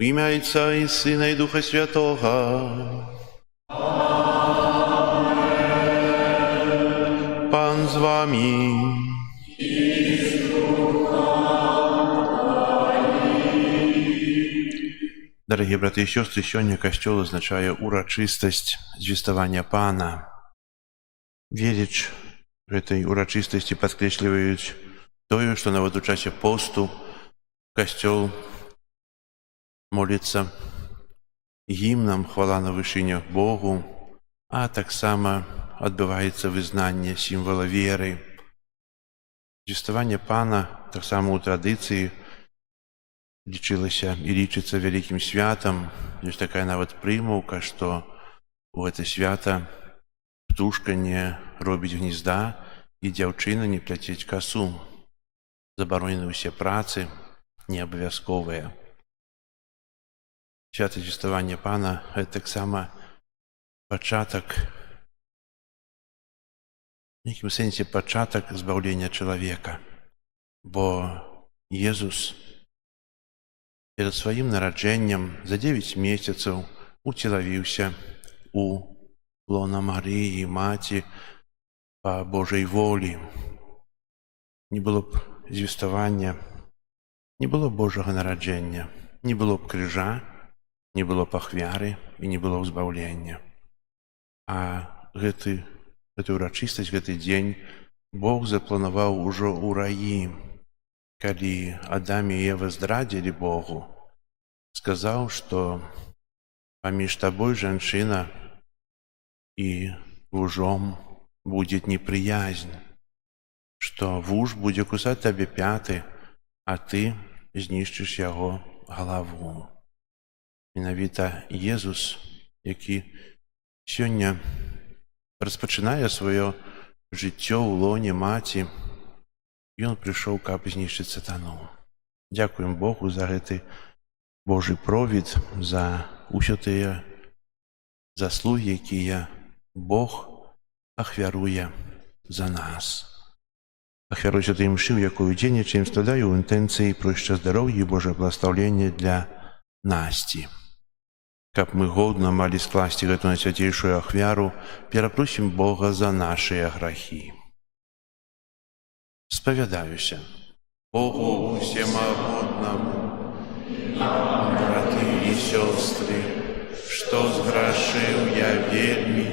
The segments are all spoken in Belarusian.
В ім'я Отця і Сина, і Духа Святого. Пан з вами. Дорогі брати і сестри, сьогодні Костюл означає урочистість звістування Пана. Вірич в этой урочистости подкресливають тою, що навіть у часі посту Костюл молиться гімном хвала на вишинях Богу, а так само відбувається визнання символа віри. Звістування Пана так само у традиції лічилася і лічиться великим святом. Є така навіть примовка, що у це свято птушка не робить гнізда і дівчина не плетить косу. Заборонені усі праці, не обов'язкові. Свято звістування Пана – це так само початок, в якому сенсі початок збавлення чоловіка. Бо Єсус перед своїм народженням за 9 місяців утіловився у лона Марії, Маті, по Божій волі. Не було б звістування, не було б Божого народження, не було б крижа, не было пахвяры і не было ўзбаўлення. А гэту урачыстасць, гэты дзень Бог запланаваў ужо ў раі, калі Адам і Ева здрадзілі Богу, сказаў, што паміж табой, жанчына, і вужом будзе непрыязнь, што вуж будзе кусаць табе пяты, а ты знішчыш яго галаву. Менавіта Єсус, які сёння распачынае сваё жыццё ў лоне маці, ён прыйшоў, каб знішчыць сатану. Дзякуем Богу за гэты Божы провід, за ўсё тыя заслугі, якія Бог ахвяруе за нас. Ахвяру святой мшы, у якую дзейнічаем, складаю ў інтэнцыі пра шчасця-здароўя і Божае благаслаўленне для Насці. Каб мы годна малі скласці гэту найсвяцейшую ахвяру, перапросім Бога за нашыя грахі. Спавядаюся Богу всемагутнаму, браты і сёстры, што зграшыў я вельмі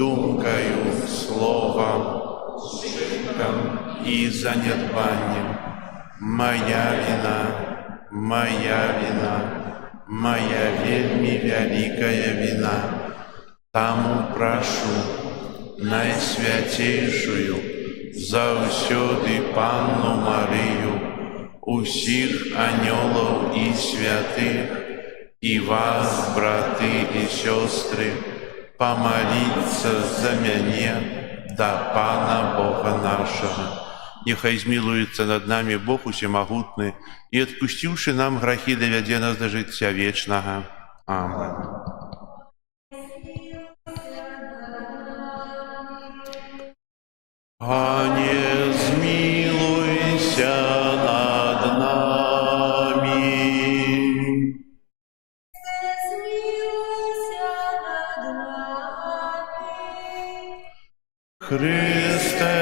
думкаю, словам, чынкам і занядбаннем. Моя віна, моя вельмі вялікая віна. Таму прашу найсвяцейшую заўсёды Панну Марыю, усіх анёлаў і святых, і вас, браты і сёстры, памаліцца за мяне да Пана Бога нашага. Нехай змілуецца над намі Бог усемагутны і, адпусціўшы нам грахі, давядзе нас да жыцця вечнага. Амен. Пане, змілуйся над намі. Христе,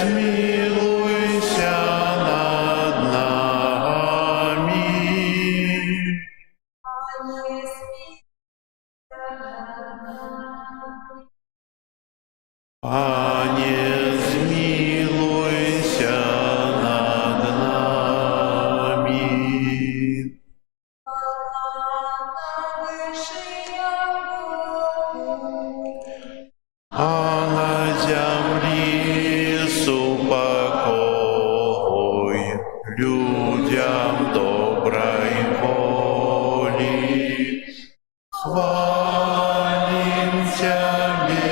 змілуйся над нами. Пане, змілуйся над нами. А на землі супокой людям доброй волі. Хвалим Тебе,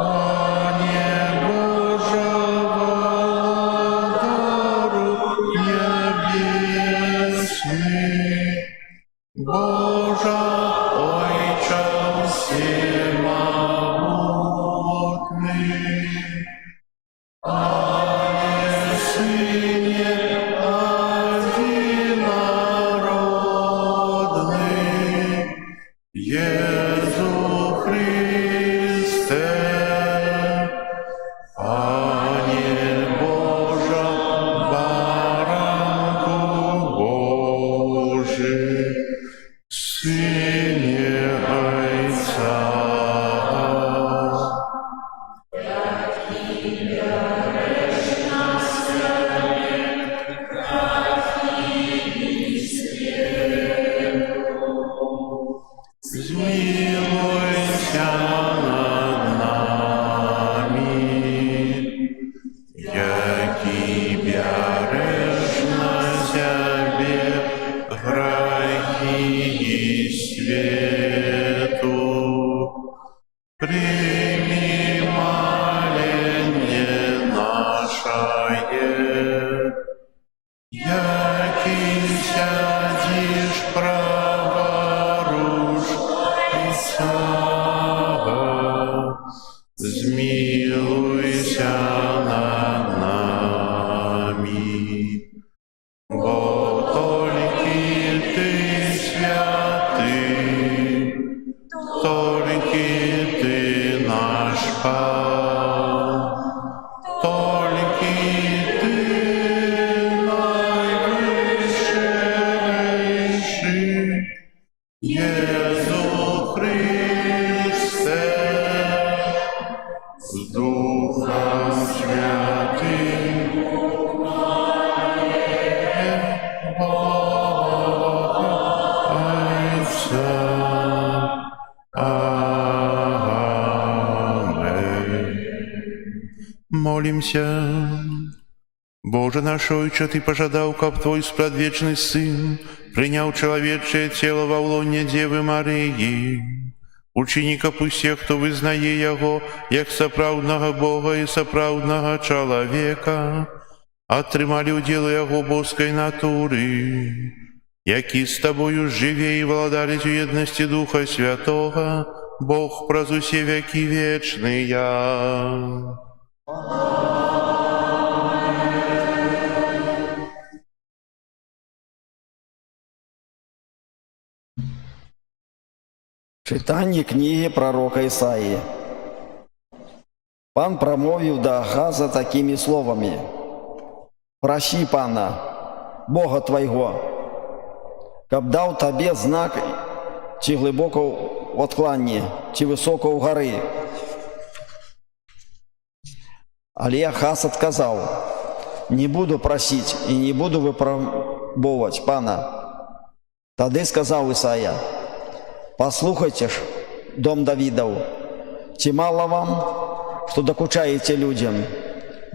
Panie Boże, Włodaru niebiesny, Boże Ojcze Wszechmogutny, Panie Synie Adinarodny, Jezu Chryste, Panie Boże, Baranku Boży, Synie Ojca. Zmiłuj się nad nami, jaki bierzesz na siebie grzechy światu. Przyjmij molenie nasze, jaki siedzisz praworusz Ojca. Zmiłuj się nad nami, bo tolki Ty święty, tolki Ty nasz Pan, tolki Ty najwyższy, Jezu Chryste, z Duchem Świętym, Boga Ojca. Amen. Молимся. Боже наш Отче, Ты пожадал, как Твой спрадвечный Сын принял человечее тело во лоне Девы Марии. Ученика всех, кто визнає Його, як сапраўднага Бога і сапраўднага чалавека, атрымалі ўдзел Яго боскай натуры, які з Табою жыве і владарыць у еднасці Духа Святога, Бог праз усе векі вечныя. Читання книги пророка Исаии. Пан промовил до Ахаза такими словами: «Проси Пана, Бога твоего, каб дал тебе знак, чи глибоко в откланні, чи високо в гори». Але Ахаз отказал: «Не буду просить и не буду выпробовать Пана». Тогда сказал Исаия: «Послухайте ж, дом Давидов, чи мало вам, что докучаете людям,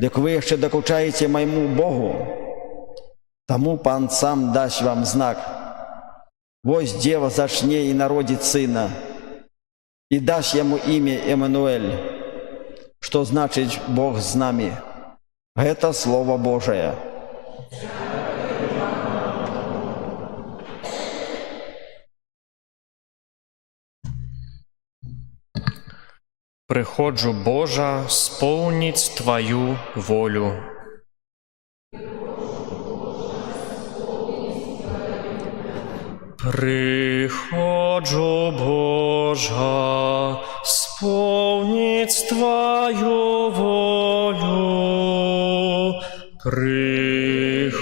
так вы еще докучаете моему Богу? Тому Пан сам даст вам знак. Вось дева зачне и народит сына, и даст ему имя Эммануэль, что значит Бог с нами». Это Слово Божие. Приходжу, Божа, сповнить Твою волю. Приходжу, Божа, сповнить Твою волю. Приходжу,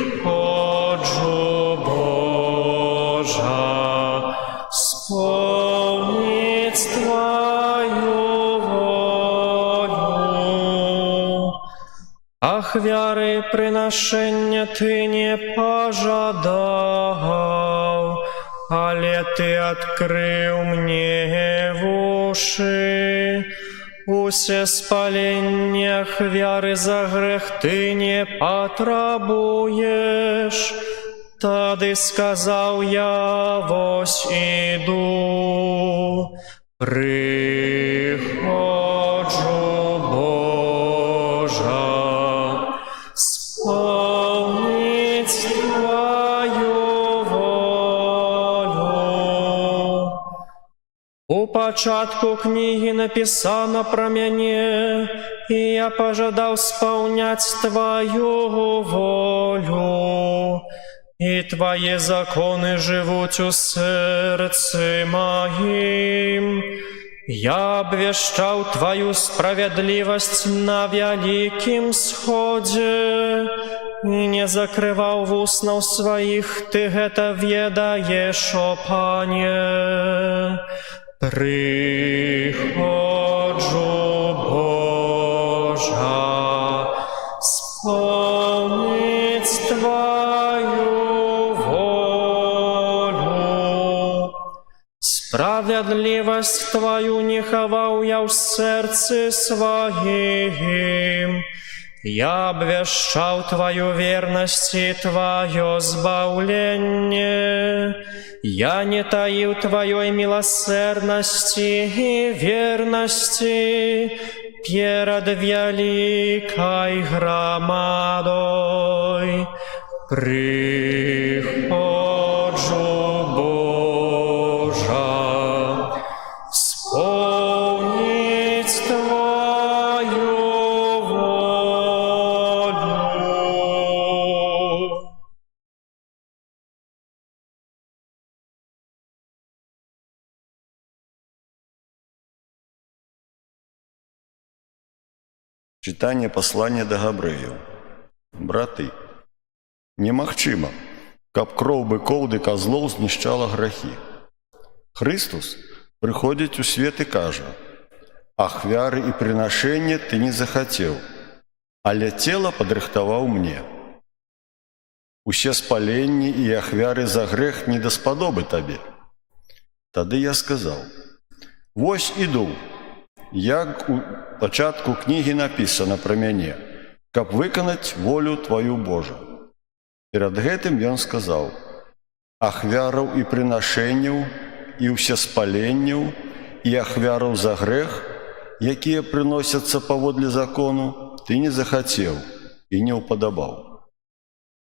Божа, сповнить Твою волю. Ах, вяри приношення Ти не пожадал, але Ты открыл мне уши. Усе спалениях вяри за грех Ты не потребуешь. Тады сказал я: вось иду. Приходжу, пачатку кнігі напісана пра мяне, і я пажадаў спаўняць Тваю волю. І Твае законы жывуць у сэрцы маім. Я абвяшчаў Тваю справядлівасць на вялікім сходзе і не закрываў вуснаў сваіх, Ты гэта ведаеш, о Пане. Прыходжу, Божа, спомніць Тваю волю. Справядлівасць Тваю не хаваў я ў сэрцы сваім. Я абвяшчаў Тваю вернасць і Тваё збаўленне. Я не таіў Тваёй міласэрнасці і вернасці перад вялікай грамадой. Прыходжу, Божа, спомніць Тваю волю. Читание послания до Габрэяў. Браты, немагчыма, каб кроў быкоў ды казлоў знішчала грахі. Христус прыходзіць у свет і кажа: ахвяры і прынашэнне ты не захацеў, але цела падрыхтаваў мне. Усе спаленні і ахвяры за грэх не даспадобы табе. Тады я сказаў: вось іду, як у пачатку кнігі напісана пра мяне, каб выканаць волю Тваю, Божа. Перад гэтым ён сказаў: ахвяраў і прынашэнняў і ўсеспаленняў і ахвяраў за грэх, якія прыносяцца паводле закону, ты не захацеў і не ўпадабаў.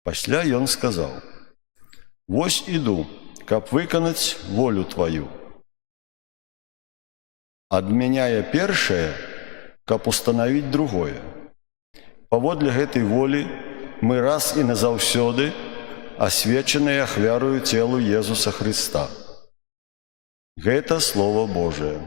Пасля ён сказаў: вось іду, каб выканаць волю Тваю. Адмяняе першае, каб устанавіць другое. Паводле гэтай волі мы раз і назаўсёды асвечаныя ахвярою целу Езуса Христа. Гэта Слово Божие.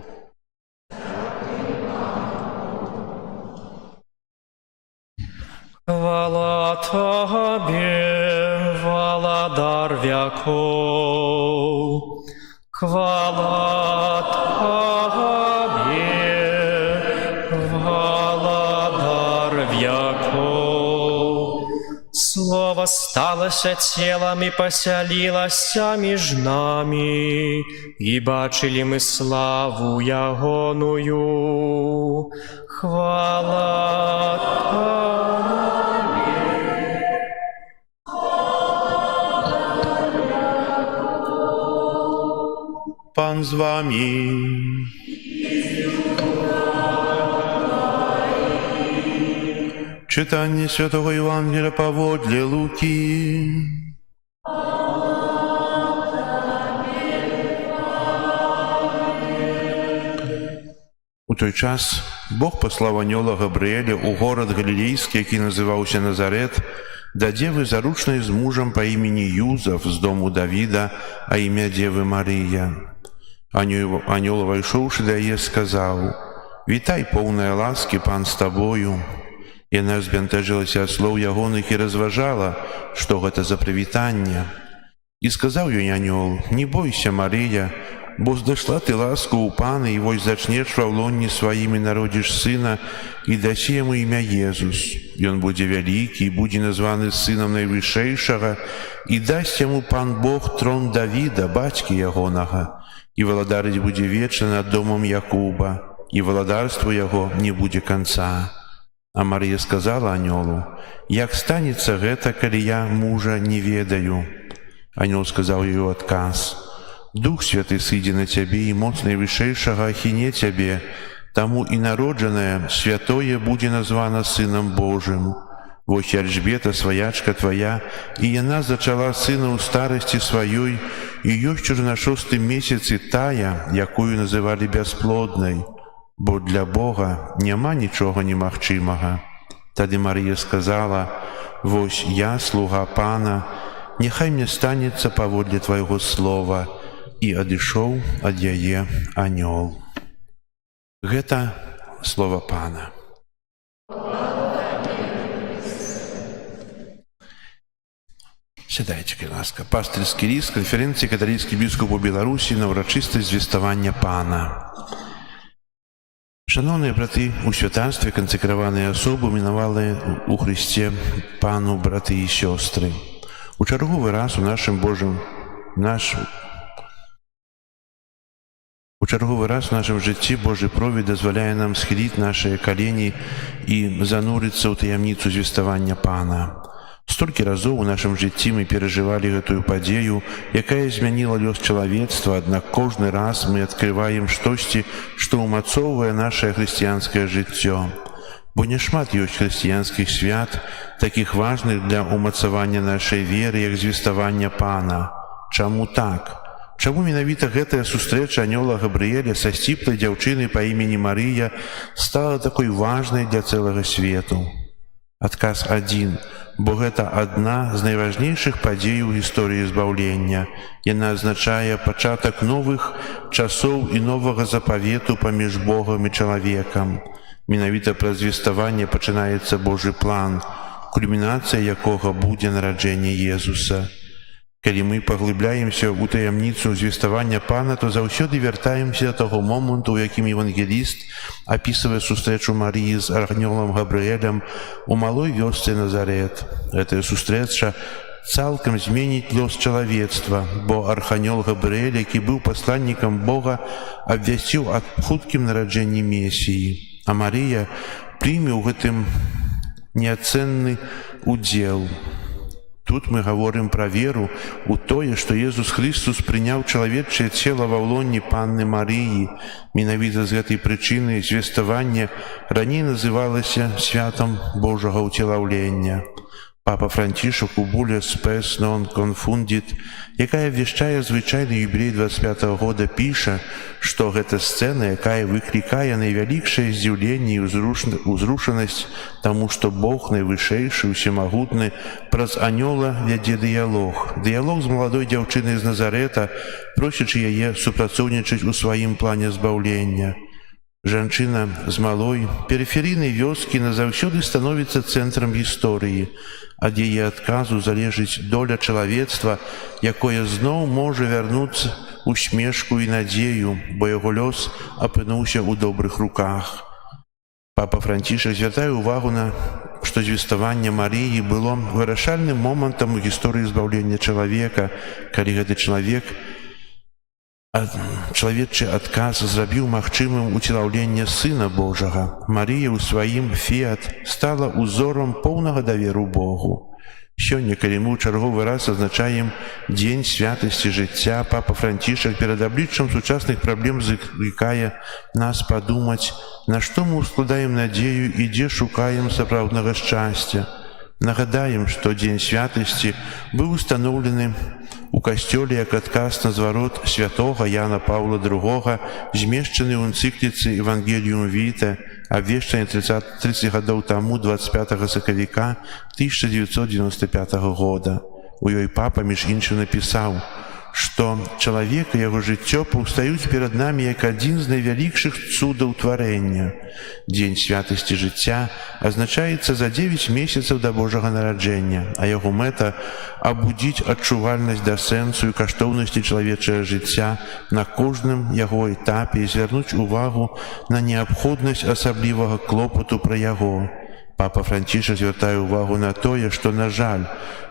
Хвала Табе, Владар вякоў, хвала Табе, Владар вякоў. Слово сталася целам і пасялілася між намі, і бачылі мы славу Ягоную. Хвала Табе. Пан з вами. Читання Святого Євангелія паводле Луки. У той час Бог послав анёла Габрыэля у горад галілейскі, які называўся Назарет, да дзевы заручнай з мужам па імені Юзаф з дому Давіда, а імя дзевы Марыя. Анёл, увайшоўшы да яе, сказаў: «Вітай, поўная ласкі, Пан з табою». Яна збянтэжылася ад слоў ягоных і разважала, што гэта за прывітанне. І сказаў ёй анёл: «Не бойся, Марыя, бо знайшла ты ласку ў Пана, і вось зачнеш ва лоне сваім і народзіш сына, і дасі яму імя Езус. Ён будзе вялікі і будзе названы сынам Найвышэйшага, і дасць яму Пан Бог трон Давіда, бацькі ягонага, і валадарыць будзе вечна над домам Якуба, і валадарству яго не будзе канца». А Марія сказала анёлу: «Як станецца гэта, калі я мужа не ведаю?» Анёл сказаў ёй у адказ: «Дух Святы сыдзе на цябе, і моц Найвышэйшага ахіне цябе, таму і народжанае святое будзе названа Сынам Божым. Вось Эльжбета, сваячка твая, і яна зачала сына ў старасці сваёй, і ёсць ужо на 6-м месяцы тая, якую называлі бясплоднай, бо для Бога няма нічога немагчымага. Тады Марыя сказала: «Вось я, слуга Пана, няхай мне станецца паводле Твайго слова», і адышоў ад яе анёл. Гэта слова Пана. Сядайце, калі ласка. Пастырскі ліст канферэнцыі каталіцкіх біскупаў Беларусі на ўрачыстасць звеставання Пана. Шановныя браты, у святарстве кансекраваныя асобы мінавалі у Хрысце Пану браты і сёстры. У чарговы раз у нашым жыцці Божы провід дазваляе нам схіліць нашыя калені і занурыцца ў таямніцу звеставання Пана. Столькі разоў у нашым жыцці мы перажывалі гэтую падзею, якая змяніла лёс чалавецтва, аднак кожны раз мы адкрываем штосьці, што ўмацоўвае нашае хрысціянскае жыццё. Бо няшмат ёсць хрысціянскіх свят, такіх важных для ўмацавання нашай веры, як звеставання Пана. Чаму так? Чаму менавіта гэтая сустрэча анёла Габрыэля са сціплай дзяўчынай па імені Марыя стала такой важнай для цэлага свету? Адказ адзін. Бо гэта адна з найважнейшых падзей у гісторыі збаўлення. Яна азначае пачатак новых часоў і новага запавету паміж Богам і чалавекам. Менавіта праз звеставанне пачынаецца Божы план, кульмінацыя якога будзе нараджэнне Езуса. Калі мы паглыбляемся ў таямніцу звеставання Пана, то заўсёды вяртаемся да таго моманту, у якім евангеліст апісвае сустрэчу Марыі з анёлам Габрыэлем у малой вёсцы Назарет. Гэтая сустрэча цалкам зменіць лёс чалавецтва, бо арханёл Габрыэль, які быў пасланнікам Бога, абвясціў аб хуткім нараджэнні Месіі. А Марыя прыме ў гэтым неацэнны удзел. Тут мы гаворым пра веру ў тое, што Езус Хрыстус прыняў чалавечае цела ва ўлонні Панны Марыі. Менавіта з гэтай прычыны звеставанне раней называлася святам Божага ўцелаўлення. Папа Францішак у буле «Spes non confundit», якая абвяшчае звычайны юбілей 25-го года, піша, што гэта сцэна, якая выклікае найвялікшае здзіўленне і ўзрушанасць, таму што Бог, найвышэйшы, усемагутны, праз анёла вядзе дыялог. Дыялог з маладой дзяўчынай з Назарэта, просячы яе супрацоўнічаць у сваім плане збаўлення. Жанчына з малой, перыферыйнай вёскі назаўсёды становіцца цэнтрам гісторыі. Ад яе адказу залежыць доля чалавецтва, якое зноў можа вярнуцца усмешку і надзею, бо яго лёс апынуўся ў добрых руках. Папа Францішак звяртае ўвагу на, што звеставанне Марыі было вырашальным момантам у гісторыі збаўлення чалавека, калі гэты чалавечы адказ зрабіў магчымым уцелаўленне Сына Божага. Марыя ў сваім фіат стала ўзорам поўнага даверу Богу. Сёння, калі мы ў чарговы раз адзначаем дзень святасці жыцця, папа Францішак перад абліччам сучасных праблем заклікае нас падумаць, на што мы ускладаем надзею і дзе шукаем сапраўднага шчасця. Нагадаем, што дзень святасці быў устаноўлены у касцёле як адказ на зварот святога Яна Паўла II, змешчаны ў энцыкліцы «Евангелиум Vitae», абвешчаны 30 гадоў таму 25 сакавіка 1995 года. У ёй папа, між іншым, напісаў, што чалавек і яго жыццё паўстаюць перад намі як адзін з найвялікшых цудаў тварэння. Дзень святасці жыцця азначаецца за 9 месяцаў да Божага нараджэння, а яго мэта – абудзіць адчувальнасць да сэнсу і каштоўнасці чалавечага жыцця на кожным яго этапе і звярнуць увагу на неабходнасць асаблівага клопату пра яго. Папа Францішак звяртае ўвагу на тое, што, на жаль,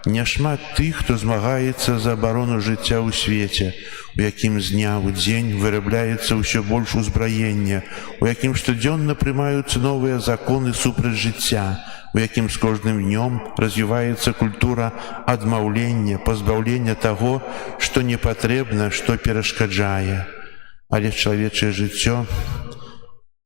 няшмат тых, хто змагаецца за абарону жыцця ў свеце, у якім з дня ў дзень вырабляецца ўсё больш узбраення, у якім штодзённа прымаюцца новыя законы супраць жыцця, у якім з кожным днём развіваецца культура адмаўлення, пазбаўлення таго, што не патрэбна, што перашкаджае. Але чалавечае жыццё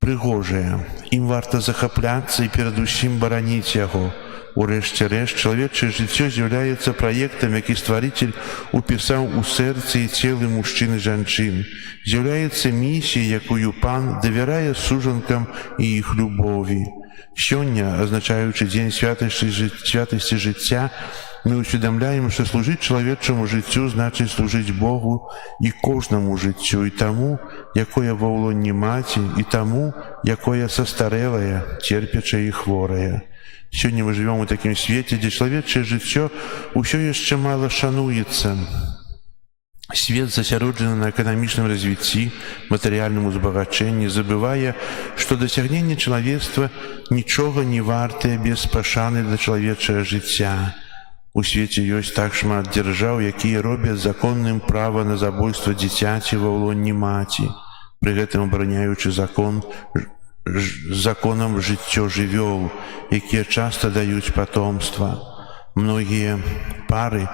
прыгожае, ім варта захапляцца і перадусім бараніць яго, Урэшце рэшт, чалавечае жыццё з'яўляецца праектам, які стварыцель упісаў у сэрцы і целы мужчын і жанчын. З'яўляецца місіяй, якую Пан давярае сужанкам і іх любові. Сёння, азначаючы дзень святасці жыцця, мы усведамляем, што служыць чалавечаму жыццю значыць служыць Богу і кожнаму жыццю, і таму, якое ва ўлонні маці, і таму, якое састарэлае, церпячае і хворае. Сёння мы жывём у такім свеце, дзе чалавечае жыццё ўсё яшчэ мала шануецца. Свет засяроджаны на эканамічным развіцці, матэрыяльным узбагачэнні, забывае, што дасягненне чалавецтва нічога не вартае без пашаны да чалавечае жыцця. У свеце ёсць так шмат дзяржаў, якія робяць законным права на забойства дзіцяці ва ўлонні маці, пры гэтым абараняючы законам жыццё жывёл, якія часта даюць патомства. Многія пары,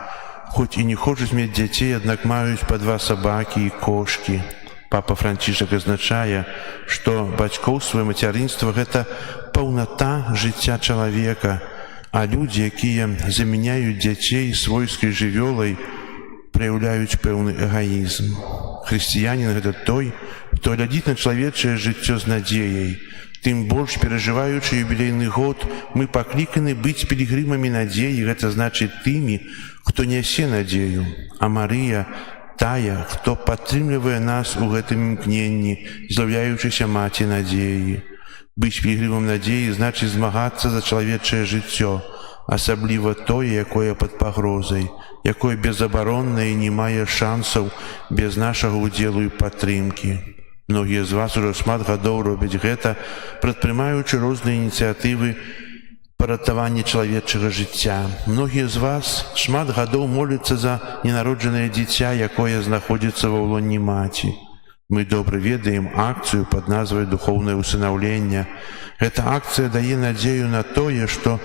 хоць і не хочуць мець дзяцей, аднак маюць па 2 сабакі і кошкі. Папа Францішак азначае, што бацькоўства і мацярынства – гэта паўната жыцця чалавека, а людзі, якія замяняюць дзяцей свойскай жывёлай, праяўляюць пэўны эгаізм. Хрысціянін – гэта той, хто глядзіць на чалавечае жыццё з надзеяй. Тым больш, перажываючы юбілейны год, мы пакліканы быць пілігрымамі надзеі, гэта значыць тымі, хто нясе надзею, а Марыя – тая, хто падтрымлівае нас у гэтым імкненні, з'яўляючыся маці надзеі. Быць пілігрымам надзеі значыць змагацца за чалавечае жыццё, асабліва тое, якое пад пагрозай, якое безабароннае і не мае шансаў без нашага ўдзелу і падтрымкі. Многія з вас ужо шмат гадоў робяць гэта, прадпрымаючы розныя ініцыятывы па ратаванні чалавечага жыцця. Многія з вас шмат гадоў моляцца за ненароджанае дзіця, якое знаходзіцца ва ўлонні маці. Мы добра ведаем акцыю пад назвай «Духоўнае усынаўленне». Гэта акцыя дае надзею на тое, што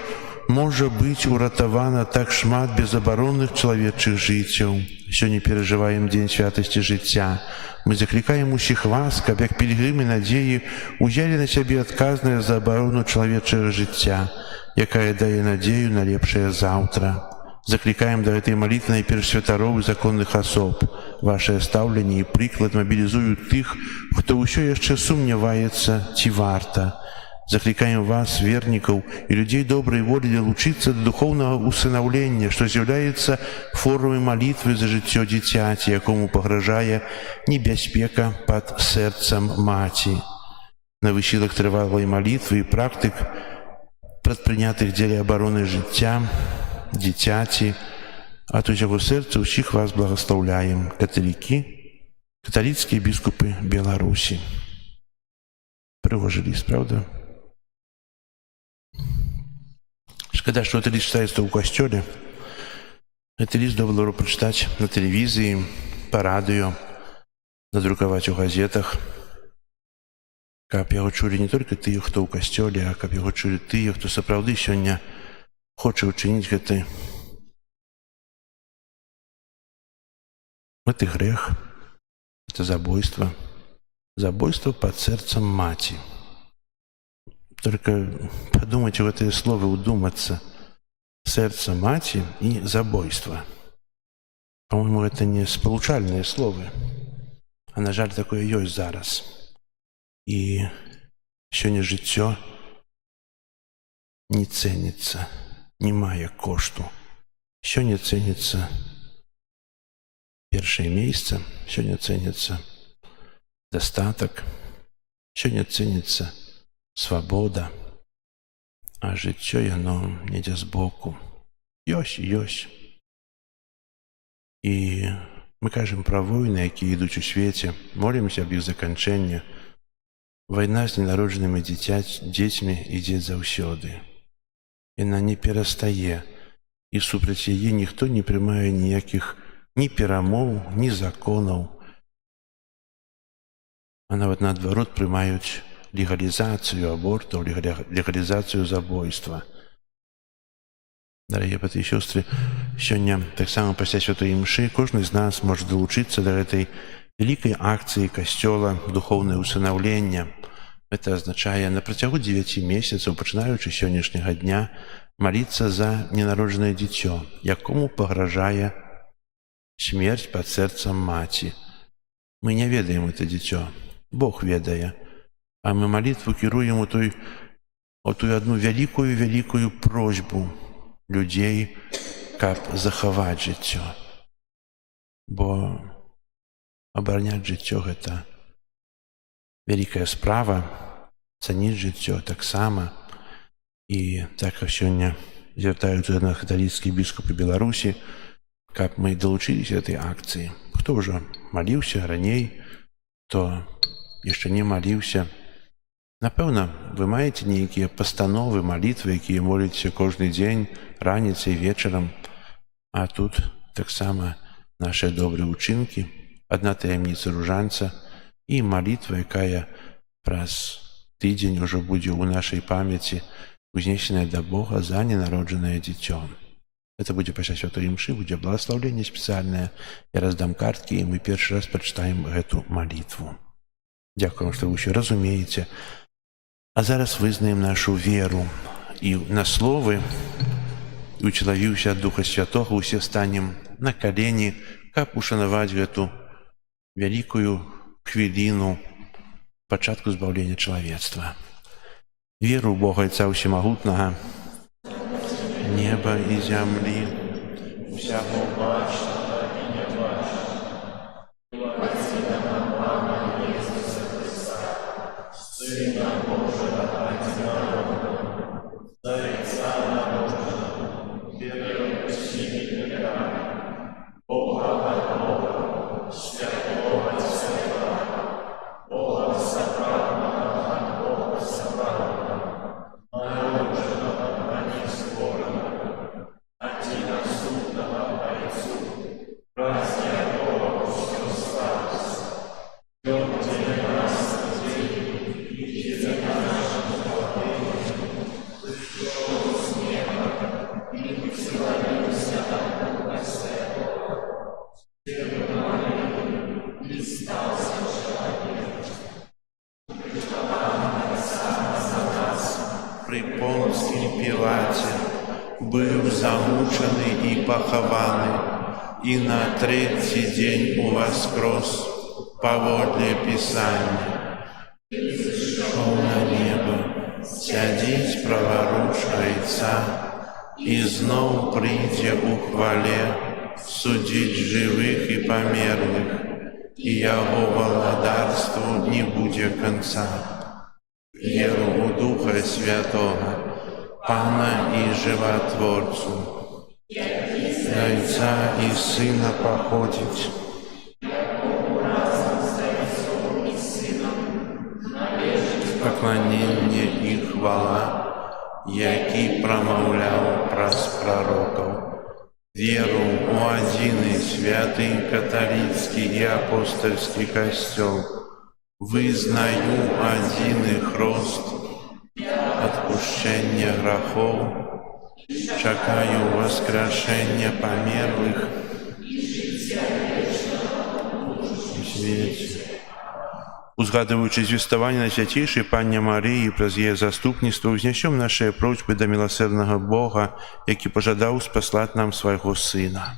можа быць уратавана так шмат безабаронных чалавечых жыццяў. Сёння перажываем дзень святасці жыцця. Мы заклікаем усіх вас, каб як пілігрымы надзеі узялі на сябе адказнае за абарону чалавечага жыцця, якая дае надзею на лепшае заўтра. Заклікаем да гэтай малітвы найперш святароў і законных асоб. Вашае стаўленне і прыклад мабілізуюць тых, хто ўсё яшчэ сумняваецца, ці варта. Заклікаем вас, вернікаў і людзей добрай волі, далучыцца да духоўнага усынаўлення, што з'яўляецца формай малітвы за жыццё дзіцяці, якому пагражае небяспека пад сэрцам маці. На высілах трывалай малітвы і практык, прадпрынятых дзеля абароны жыцця, дзіцяці, ад усяго сэрца ўсіх вас благаслаўляем, каталікі, каталіцкія біскупы Беларусі. Прыгожы ліст, правда? Шкада, што гэты ліст чытаецца ў касцёле. Гэты ліст добра было прачытаць на тэлевізіі, па радыё, надрукаваць у газетах, каб яго чулі не толькі тыя, хто ў касцёле, а каб яго чулі тыя, хто сапраўды сёння хоча ўчыніць гэты грэх, гэта забойства. Забойство пад сэрцам маці. Только подумайте в гэтыя словы, удумацца. Сэрца маці і забойства. По-моему, гэта не спалучальныя словы. А на жаль, такое ёсць зараз. І сёння жыццё не цэніцца, не мае кошту. Сёння цэніцца першае месца, сёння цэніцца дастатак, сёння цэніцца свабода, а жыццё яно недзе збоку. Ёсць. І мы кажам пра войны, якія ідуць у свеце, молімся аб іх заканчэнні. Вайна з ненароджанымі дзецьмі ідзе заўсёды. Яна не перастае, і супраць яе ніхто не прымае ніякіх ні перамоў, ні законаў. А нават наадварот прымаюць легалізацыю абортаў, легалізацыю забойства. Дарагія браты і сёстры, сёння таксама пасля святой імшы кожны з нас можа далучыцца да гэтай вялікай акцыі касцёла «Духоўнае усынаўленне». Гэта азначае на працягу 9 месяцаў, пачынаючы сённяшняга дня, Молиться за ненародженное дитё, якому пагражае смерць пад сэрцам маці. Мы не ведаем это дитё, Бог ведае, а мы молитву кіруем у тую одну вялікую просьбу людзей, каб захаваць жыццё. Бо абараняць жыццё — гэта вялікая справа, цаніць жыццё таксама. І так сёння звяртаюцца да нас каталіцкія біскупы Беларусі, каб мы далучыліся этой акцыі. Хто ўжо маліўся раней, то яшчэ не маліўся. Напэўна, вы маеце нейкія пастановы, малітвы, якія моліцеся кожны дзень, раніцай, вечарам. А тут таксама нашыя добрыя ўчынкі, адна таямніца ружанца і малітва, якая праз тыдзень ужо будзе ў нашай памяці, узнесенная да Бога за ненароджанае дзіцё. Это будзе пасля святой імшы, будзе благаслаўленне спецыяльнае. Я раздам карткі, і мы першы раз прачытаем гэту малітву. Дзякуем, што вы ўсё разумееце. А зараз вызнаем нашу веру. І на словы «Учалавіўся ад Духа Святога» усе станем на калені, каб ушанаваць гэту вялікую хвіліну пачатку збаўлення чалавецтва. Веру ў Бога Отца Усемагутнага, неба і зямлі, усяго бачнага і нябачнага, Пана Ісуса Христа, Сына Божага адзінароднага, Царя народжанага, перад усімі векамі, Бога ад Бога, святого ад святого, Бога сапраўднага ад Бога сапраўднага, народжанага а не створанага, адзінасутнага Айцу, праз якога ўсё сталося, ён дзеля нас дзень і дзеля нашага спасення, зышоў з неба і уселавіўся ад Духа Святого, Дзевы Марыі і стаўся чалавекам. При Понскім Пілаце быў замучаны і пахаваны, і на трэці дзень уваскрос паводле Пісання. Зышоў на неба, сядзіць праваруч Айца, і зноў прыйдзе ў хвале судзіць жывых і памерлых, і яго валадарству не будзе канца. Веру у Духа Святого, Пана і Жыватворцу, Айца і Сына паходзіць, пакланенне і хвала, які прамаўляў праз прарокаў. Веру у адзіны святы каталіцкі і апостальскі касцёл, вызнаю адзіны хрост, адпушчэння грахоў, чакаю воскрешення памерлых у свеце. Узгадываючы звеставанне Найсвяцейшай Панне Марыі праз яе заступніцтва, узнясём нашыя просьбы да міласэрнага Бога, які пажадаў спаслаць нам свайго Сына.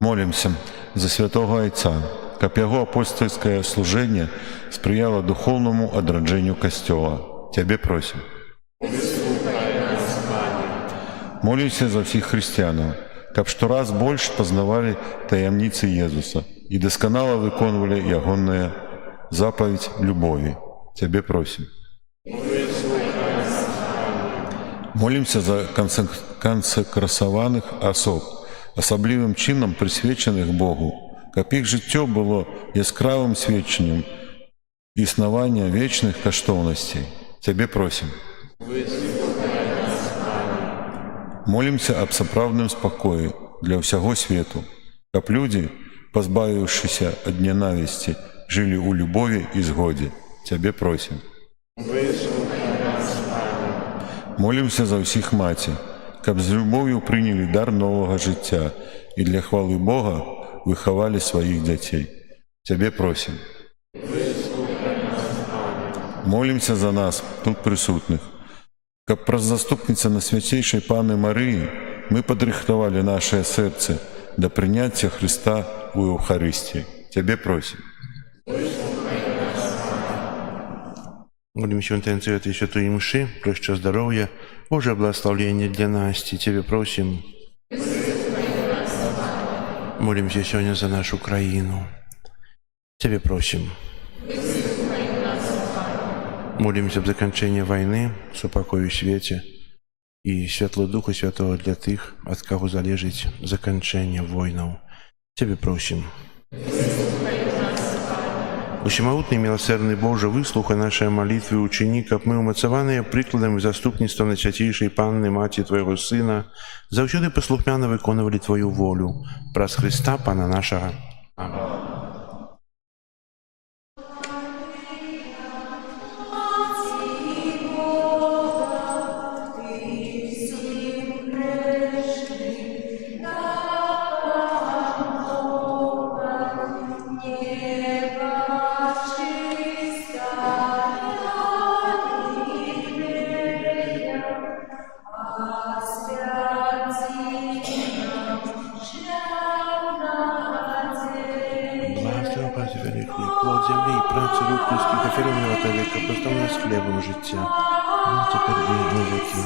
Молимся за святого Айца, каб яго апостольскае служэнне спрыяла духоўнаму адраджэнню Касцёла. Цябе просім. Молімся за ўсіх хрысціянаў, каб штораз больш пазнавалі таямніцы Езуса і дасканала выконвалі ягоная запаведь любові. Цябе просім. Молімся за кансакрасаваных асоб, асаблівым чынам прысвечаных Богу, каб іх жыццё было яскравым сведчаннем існавання вечных каштоўнасцей. Цябе просім. Молімся аб сапраўдным спакоі для ўсяго свету, каб людзі, пазбавіўшыся ад нянавісці, жылі ў любові і згодзе. Цябе просім. Молімся за ўсіх маці, каб з любоўю прынялі дар новага жыцця і для хвалы Бога выхавалі сваіх дзяцей. Цябе просім. Молімся за нас, тут присутных. Каб праз заступніца на свяцейшай Паны Марыі мы падрыхтавалі нашае сэрцы да прыняцця Христа у Еўхарыстіі. Цябе просім. Молимся в интенции этой святой мши, проща здоровья, Божье благословение для Насти. Тебе просим. Молимся сегодня за нашу Украину. Тебе просим. Молимся об заканчении войны, супокою свете и Святлого Духа Святого для тых, от кого залежить заканчение войнов. Тебе просим. Усемогутний милосердний Боже, вислухай наші молитви ученик, каб ми, умацовані прикладом і заступництвом Найсвятейшої Панни, Маті Твоєго Сина, завсюди послухмяно виконували Твою волю. Праз Христа, Пана нашого. Амінь. Плод землі і праці рук людських оферованого та века, постав нас хлібом життя, ну тепер і на віки.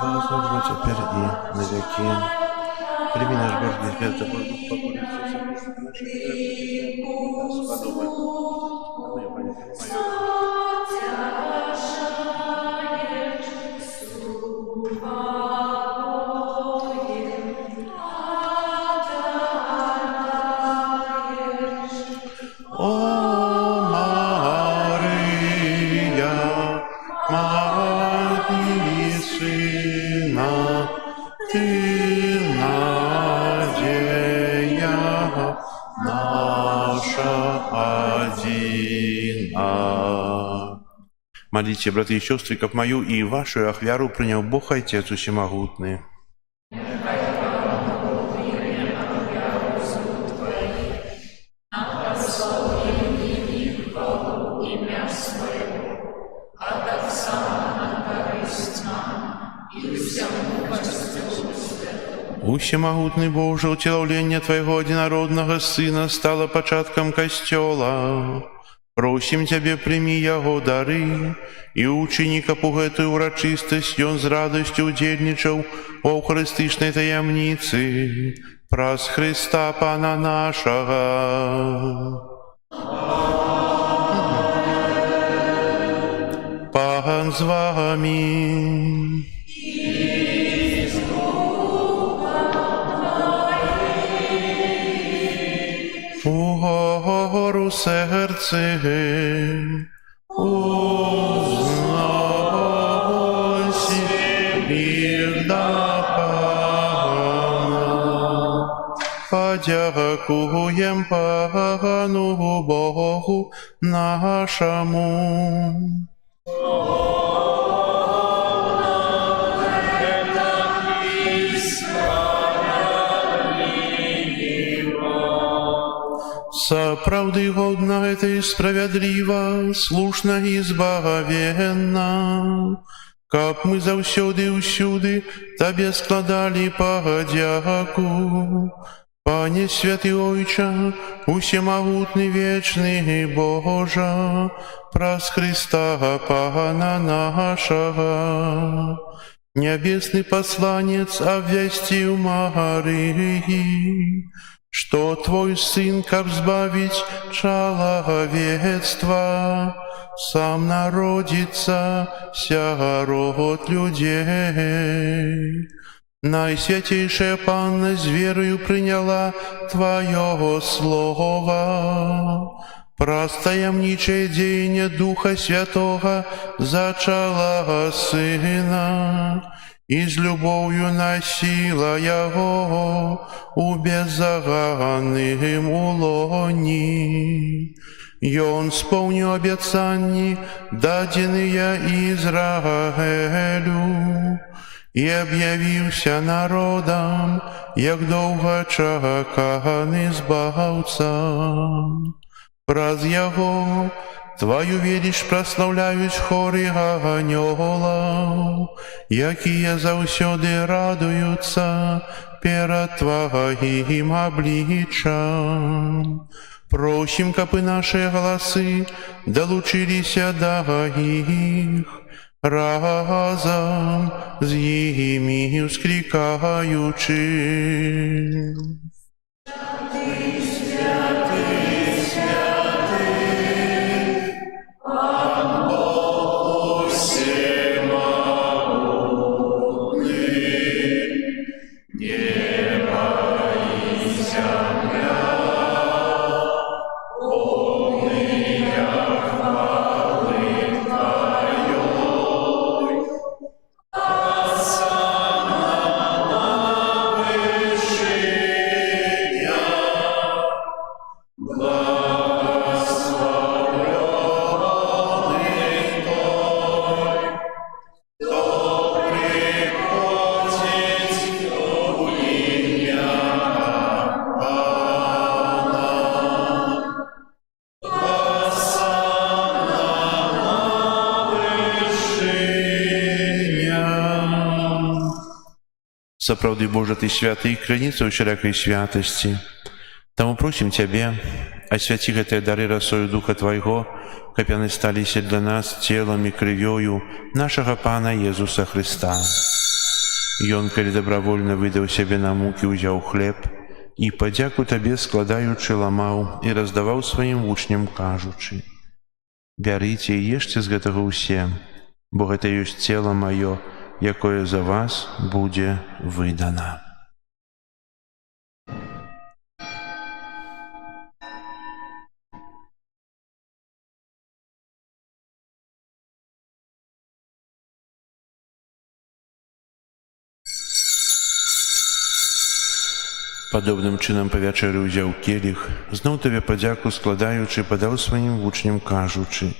Благослови теперь и на веки. Прими наш Божий свет, тобой Дух покорится, О, Мария, Мать Сына, Ты надея наша одина. Молите, братья и сестры, как мою и вашу ахвяру принял Бог Отец Всемогутный. Всемогутный Боже, утіловлення Твоего одинародного Сына стало початком Костела. Просим Тебе, прими Его дары, и ученика по гэтай урочистости он с радостью удельничал о Евхаристичной таямнице, праз Христа Пана нашего. Пан з вами. Угору серце, узнавайся вірда Пана. Подякуєм Пану Богу нашому. Сапраўды годна гэта і справядліва, слушна і збагавенна, каб мы заўсёды і ўсюды Табе складалі падзяку. Пане святы Ойча, усемагутны вечны Божа, праз Христа Пана нашага. Нябесны пасланец абвясціў Марыі, что Твой Сын, каб збавить человечество, сам народится сярод людей. Найсвятейшая Панна с верою приняла Твое Слово, праз таямничае деяние Духа Святого зачала Сына, и с любовью носила Его у беззаганным улони. И Он сповнил обетований, даденные Израилю, и объявился народом, як довгочаканий збавця. Раз Його Твою велич прославляють хоры ангелов, якие завсёды радуются перед Твоим обличием. Просим, кабы наши голосы долучилися до их, разом с ими вскрикаючи. Сапраўды, Божа, Ты святы і крыніца ўсялякай святасці. Таму просім Цябе, асвяці гэтыя дары расою Духа Твайго, каб яны сталіся для нас целам і крывёю нашага Пана Езуса Хрыста. Ён, калі добравольна выдаў сябе на мукі, узяў хлеб і, падзяку Табе складаючы, ламаў і раздаваў сваім вучням, кажучы: «Бярыце і ешце з гэтага ўсе, бо гэта ёсць цела маё, якое за вас будзе выдана». Падобным чынам па вячэры ўзяў келіх, зноў Табе падзяку складаючы, падаў сваім вучням, кажучы: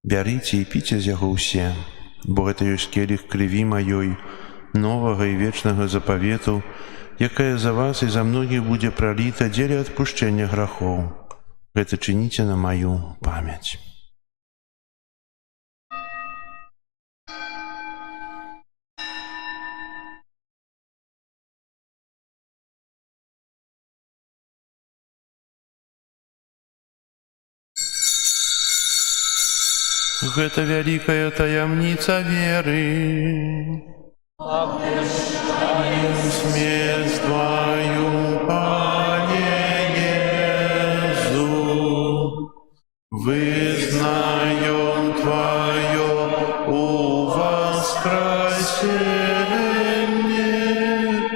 «Бярыце і піце з яго ўсе, бо гэта ёсць келіх крыві маёй, новага і вечнага запавету, якая за вас і за многіх будзе праліта дзеля адпушчэння грахоў. Гэта чыніце на маю памяць». Гэта вялікая таямніца веры. Смерть Твою, Пане Езу, вызнаем Твое воскресенье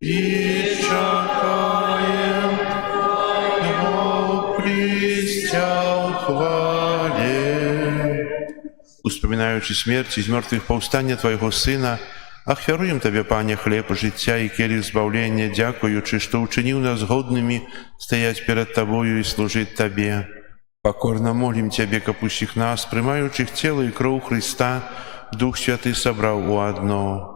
и чакаем Его прийстя в хвале. Успоминаючи смерть из мертвых повстання Твоего Сына, ахвяруем Табе, Пане, хлеб життя і келіх збавлення, дякуючи, що учинив нас годними стоять перед Тобою и служить Табе. Покорно молим Тебе, каб усіх нас, приймаючих тіло і кров Христа, Дух Святый собрав у одно.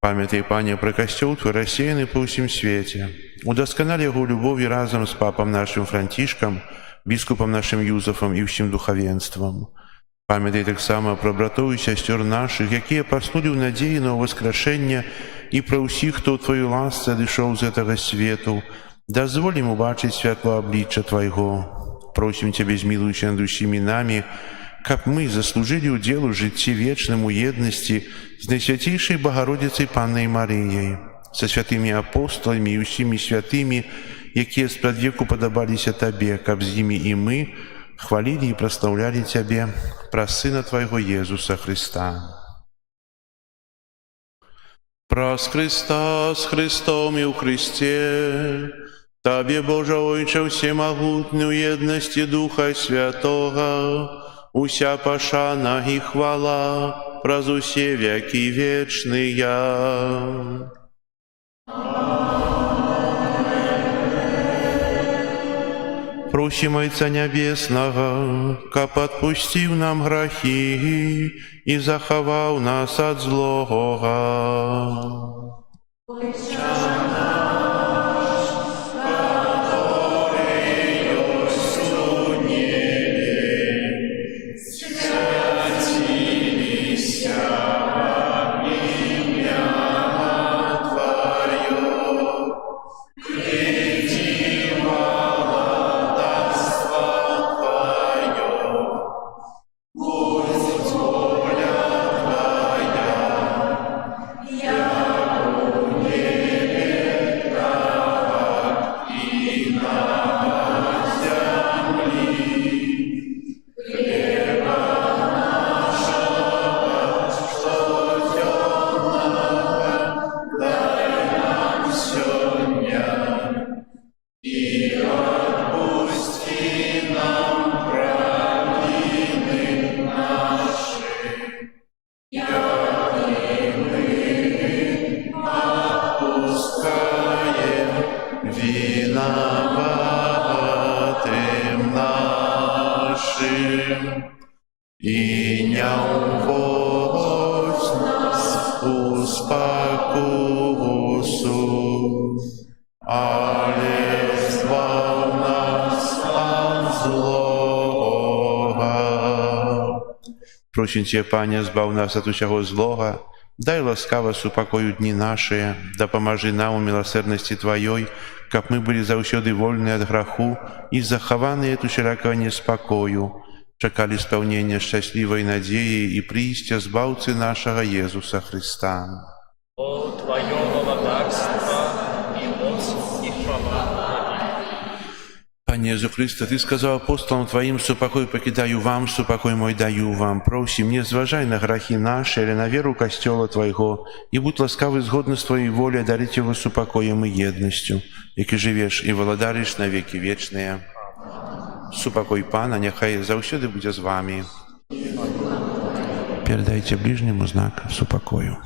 Памятай, Пане, про костел Твой рассеянный по всем свете. Удосконали его любові разом с папом нашим Франтишком, біскупом нашим Юзефом і всім духовенством. Памятай так само про братоў і сясцёр наших, якія паснулі ў надзеі на ўваскрашэнне, і пра ўсіх, хто ў Твоёй ласцы адышоў з гэтага свету. Дазволім убачыць святло аблічча Твайго. Просім Цябе, змілуйся над усімі намі, каб мы заслужылі ўдзел у жыцці вечным у еднасці з Найсвяцейшай Багародзіцай Паннай Марыяй, са святымі апостоламі і ўсімі святымі, якія спрадвеку падабаліся Табе, каб з імі і мы хвалили и прославляли Тебе, про Сына Твоего Иисуса Христа. Прос Христа с Христом и у Христе, Тебе, Боже Ойче, всемогутню едности Духа Святого, уся пошана и хвала празусе веки вечные. Просим Отца Небесного, каб отпустил нам грехи и заховал нас от злого. Виноватым нашим, и не уводь нас у спокусу, але избавь нас от злого. Просим Тебя, Пане, збав нас от усього злого, дай ласкаво супокою дни наши, да поможи нам у милосердности Твоей, как мы были заўсёды вольны от граху и захованы от усялякого неспокою, чекали исполнения счастливой надеи и приистя збавцы нашего Иисуса Христа. О Твое владарство и моц и хвала. Пане Иисус Христе, Ты сказал апостолам Твоим: «Супокой покидаю вам, супокой мой даю вам». Просим, не зважай на грехи наши, или на веру Костела Твоего, и будь ласкавый згодно с Твоей волей дарить его супокоем и едностью, яки живешь и владаришь на веки вечные. Супокой Пана, нехай заўсёды буде з вами. Передайте ближнему знак супокою.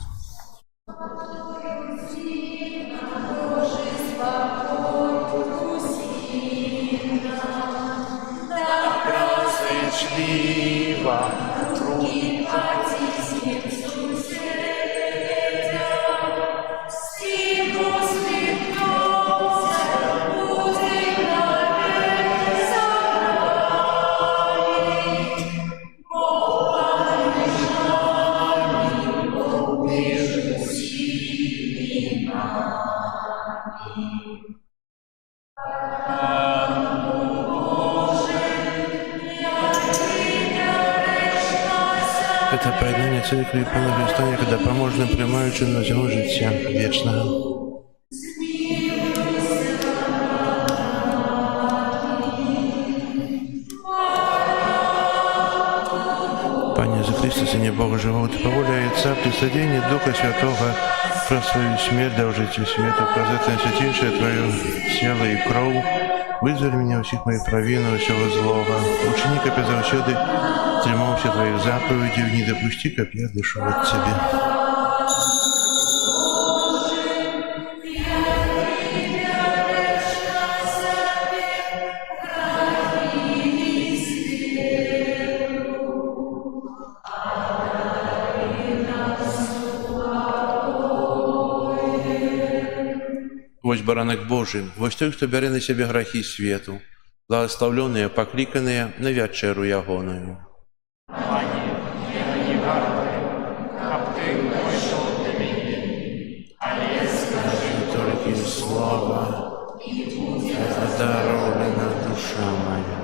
Это поєднання церкви і Пана Христа, яке допоможе приймаючи на цього життя вічного. Пане Иисусе Христе, Сыне Бога Живого, Ты по воле Отца, при содействии Духа Святого, про свою смерть дал житию свету, про это святейшее Твое тело и кровь, вызвали меня у всех моих провин и всего злого. Ученик опять завсёды стремался Твоих заповедей, не допусти, как я дышу от Тебя. Вось баранок Божий, вось той, хто бере на себе грехи свету, благословленные, покликанные на вечеру ягоную. Только слава, здоровлена душа моя.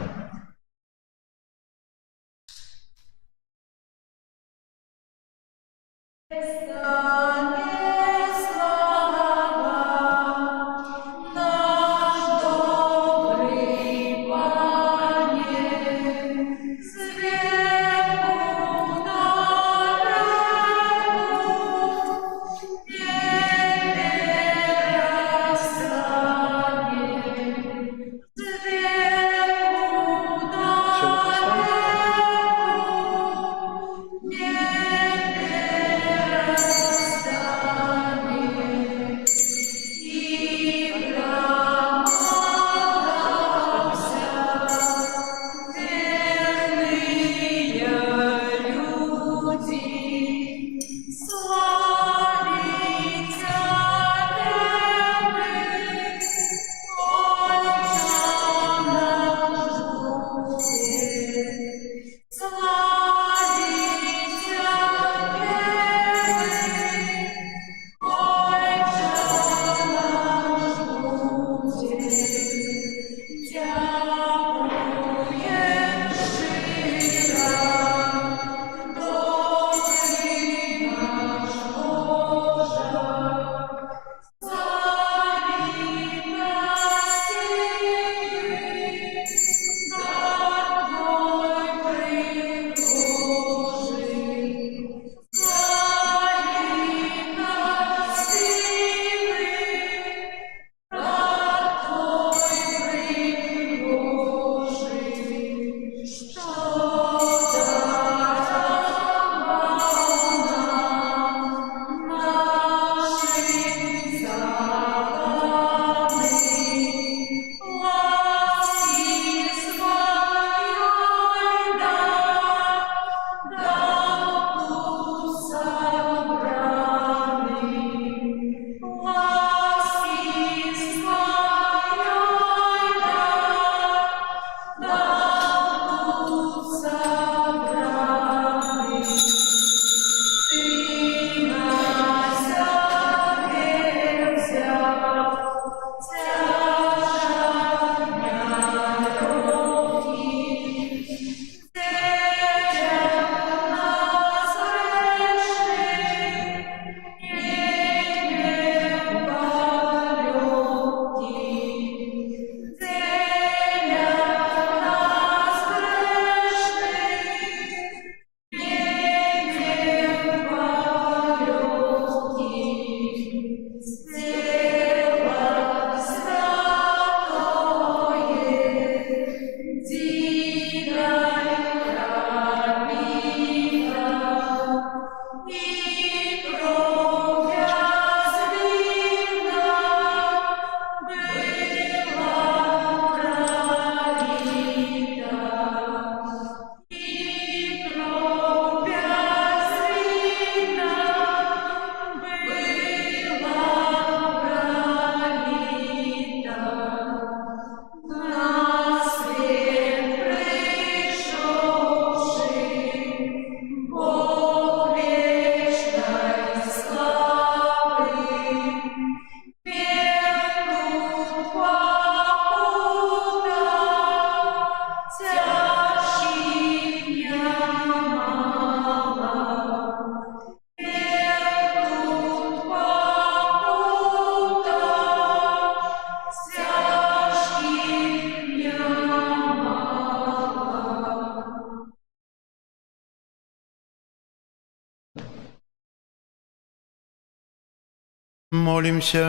Молимся.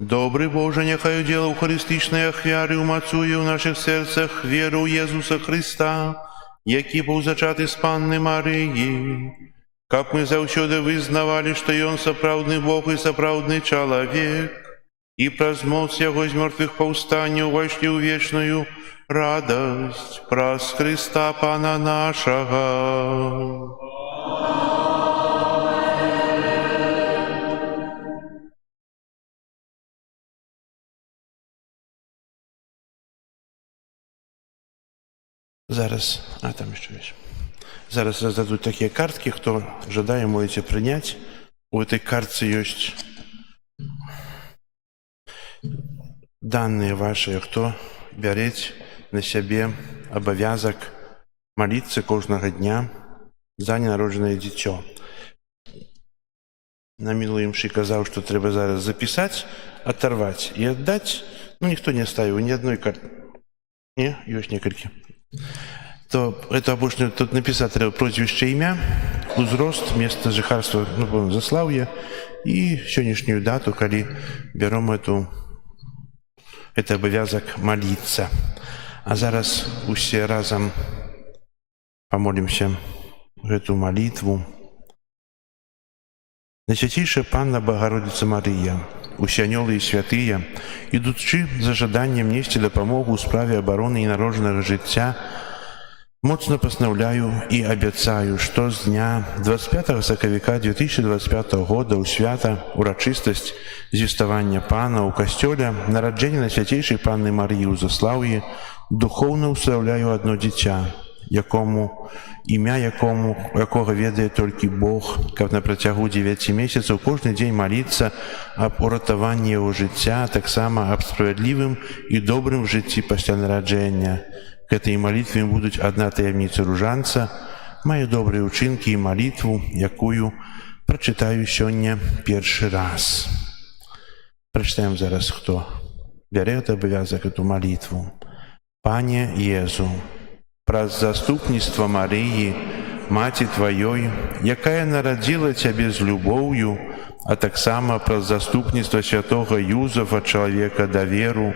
Добрый Боже, няхай удел Евхаристичной ахвяры умацуе в наших сердцах веру у Иисуса Христа, які був зачатий з Панни Марії, каб мы заўсёды вызнавали, что Он сапраўдны Бог и сапраўдны чалавек, и праз моц Яго з мёртвых паўстання увайшлі ў вечную радость праз Христа Пана нашага. Зараз, там еще есть. Зараз раздадут такие картки, кто жадае, можете принять. У этой картцы есть данные ваши, кто берет на себе обовязок молиться кожного дня за ненародженное дитё. На минулой мши казал, что треба зараз записать, оторвать и отдать. Ну, никто не оставил ни одной карты. Не, есть несколько. То это обычно тут написать треба прозвище, имя, узрост, место жыхарства, ну, заслаўе и сегодняшнюю дату, коли берем это обовязок молиться. А зараз все разом помолимся эту молитву. Найсвятейшая Панна Богородица Мария, усе анёлы и святые, ідучи за жаданнем нести допомогу у справе обороны ненародженного життя, моцно постановляю и обещаю, что с дня 25 сакавіка 2025 года у свята урачистость звествования Пана у костёля народжения Найсвятейшей Панны Марии у заслаўе духовно уславляю одно дитя, імя якого ведае толькі Бог, каб на працягу 9 месяцаў кожны дзень маліцца аб уратаванні яго жыцця, таксама аб справядлівым і добрым жыцці пасля нараджэння. К этой молитве будуць адна таямніца ружанца, мае добрыя ўчынкі і молитву, якую прачытаю сёння першы раз. Прачытаем зараз, хто бярэ абавязак эту молитву. Пане Езу, праз заступніцтва Марыі, Маці Тваёй, якая нарадзіла Цябе з любоўю, а таксама праз заступніцтва святога Юзафа, чалавека даверу,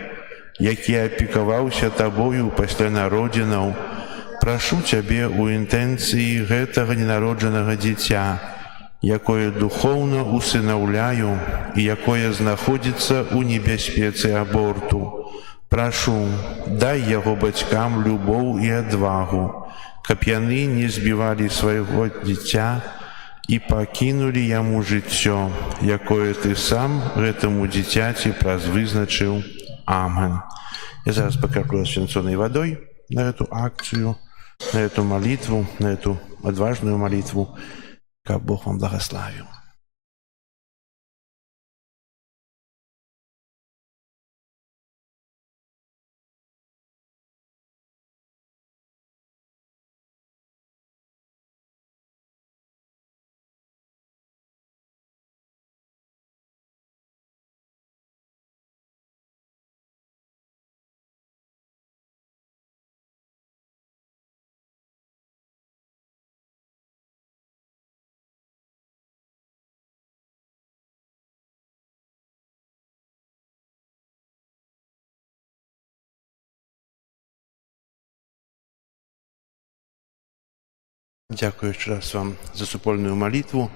які апекаваўся Табою пасля народзінаў, прашу Цябе ў інтэнцыі гэтага ненароджанага дзіця, якое духоўна усынаўляю і якое знаходзіцца ў небяспецы аборту. Прашу, дай яго бацькам любоў і адвагу, каб яны не збівалі свайго дзіця і пакінулі яму жыццё, якое ты сам гэтаму дзіцяці праз вызначыў. Амен. Я зараз покроплю священной водой на эту акцию, на эту молитву, на эту отважную молитву, как Бог вам благословил. Дякую ще раз вам за супольную молитву.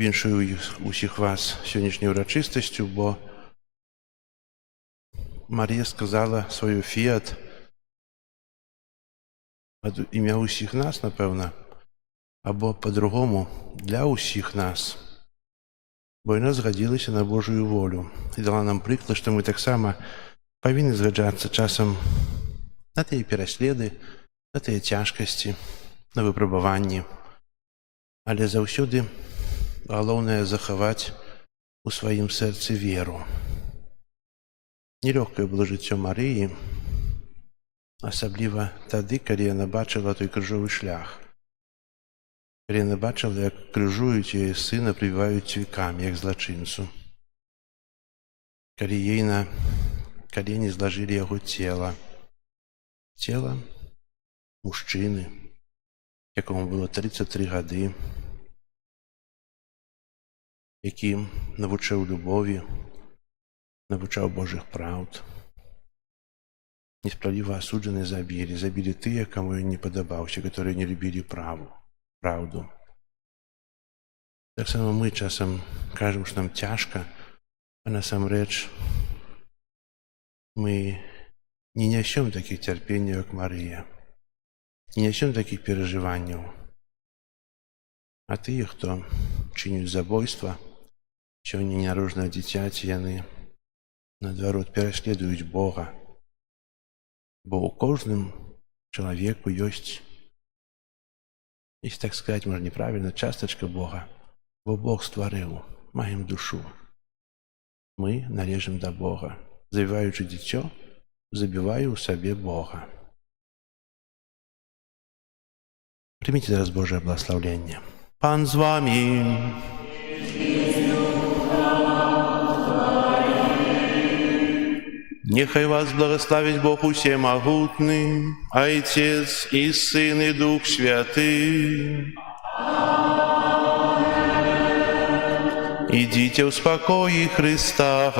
Віншую усіх вас сьогоднішньою урочистостю, бо Марія сказала свою фіат ад ім'я усіх нас, напевно, або по-другому, для усіх нас. Бо яна згадзілася на Божую волю і дала нам приклад, што мы таксама павінны згаджацца часам на тыя пераследы, на тыя цяжкасці, на выпрабаванні. Але заўсёды галоўнае захаваць у сваім сэрцы веру. Нелёгкае было жыццё Марыі, асабліва тады, калі яна бачыла той крыжовы шлях. Калі яна бачыла, як крыжуюць яе сына, прыбіваюць цвікамі, як злачынцу. Калі ей на калені злажылі яго цела. Цела мужчыны, якому было 33 гады. які навучаў любові, навучаў Божых праўд. Несправедливо осудженные забили тыя, кому ён не падабаўся, которые не любілі праўду. Таксама мы часам кажам, што нам цяжка, а насамрэч мы не нясём такіх цярпенняў, як Марыя, не нясём такіх перажыванняў. А тыя, хто чыніць забойства, сёння нярожнае дзіцяці, яны, наадварот, пераследуюць Бога. Бо ў кожным чалавеку ёсць, так сказаць, можа неправільна, частачка Бога, бо Бог стварыў, маем душу. Мы належым да Бога. Забіваючы дзіцё, забіваю ў сабе Бога. Прыміце зараз Божае благословенне. Пан з вамі. Нехай вас благословить Бог Усемогутный, Отец и Сын и Дух Святый. Идите в спокое Христа.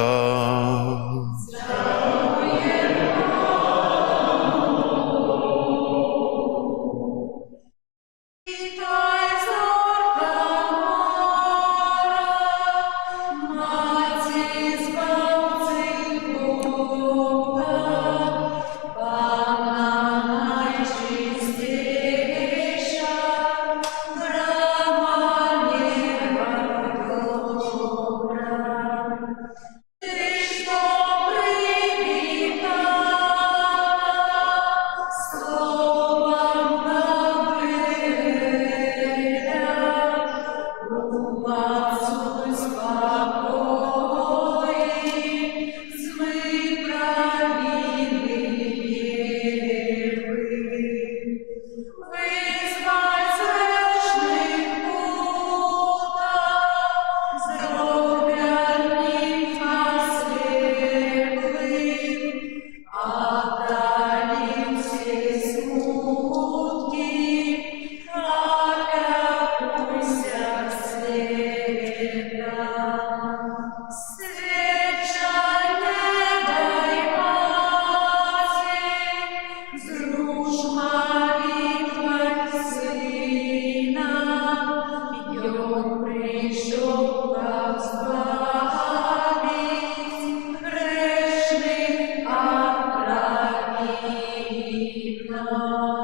Amen.